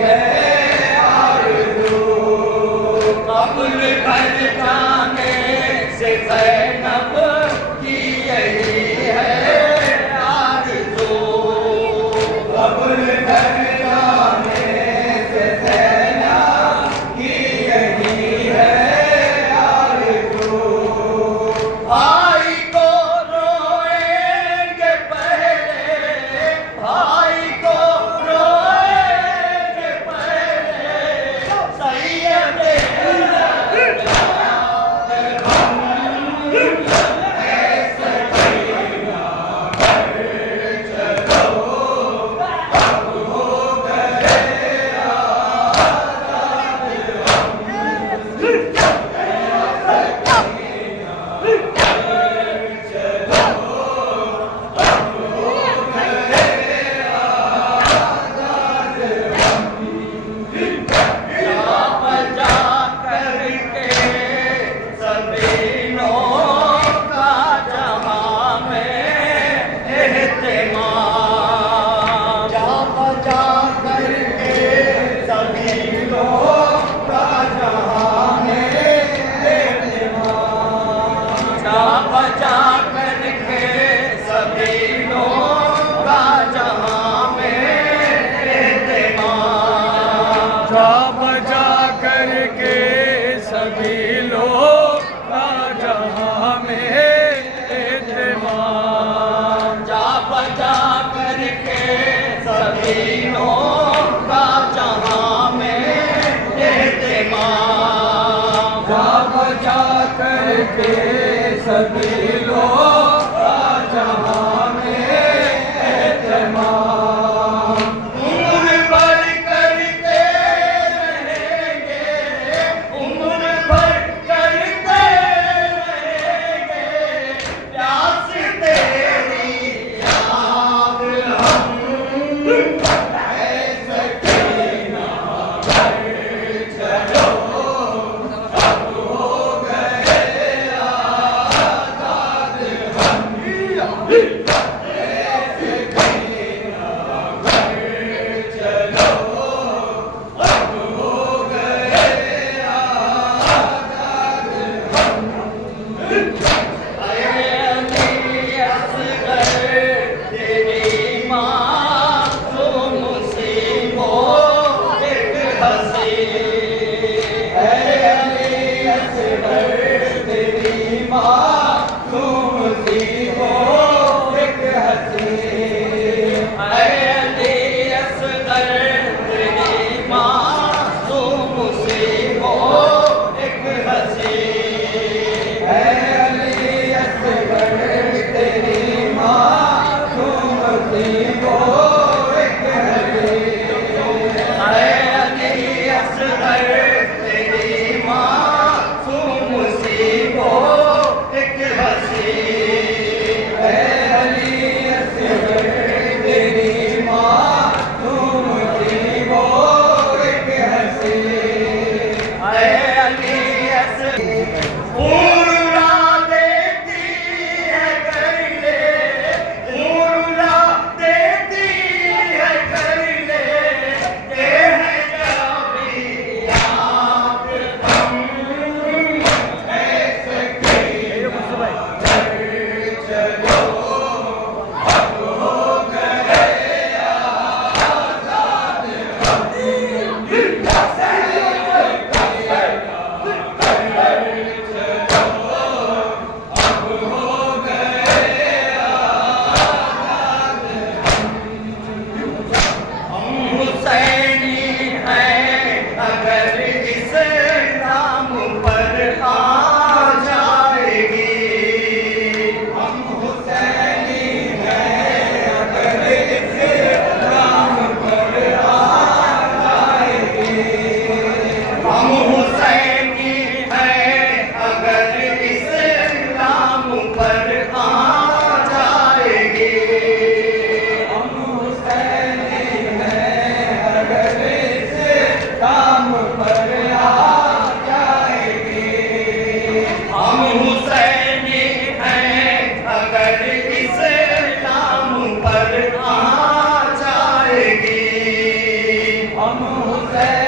है सभी लोग जहां में एतमाम उम्र भर करते रहेंगे, उम्र भर करते रहेंगे प्यास तेरी याद हम ऐसे ना कर चलो अब हो गए आजाद हम ऐसे ना कर चलो अब हो गए आजाद हम तेरी मासूम सी वो एक हंसी है अली असगर तेरी मासूम सी वो एक हंसी है अली असगर तेरी मासूम सी वो एक हंसी है अली असगर तेरी मासूम सी वो एक हंसी है अली असगर तेरी मासूम सी वो एक हंसी है अली असगर तेरी मासूम सी वो एक हंसी है अली असगर उड़ा देती है कर ले उड़ा देती है कर ले ये है कभी याद हम ऐसे चलो अब हो गए आजाद हम हम हुसैनी हैं अगर इस नाम पर आ जाएगी हम हुसैनी हैं अगर इस नाम पर आ जाएगी हम हुसैनी हैं अगर इस नाम पर आ जाएगी हम हुसैनी हैं अगर इस नाम पर आ जाएगी हम हुसैनी हैं अगर इस नाम पर आ जाएगी हम हुसैनी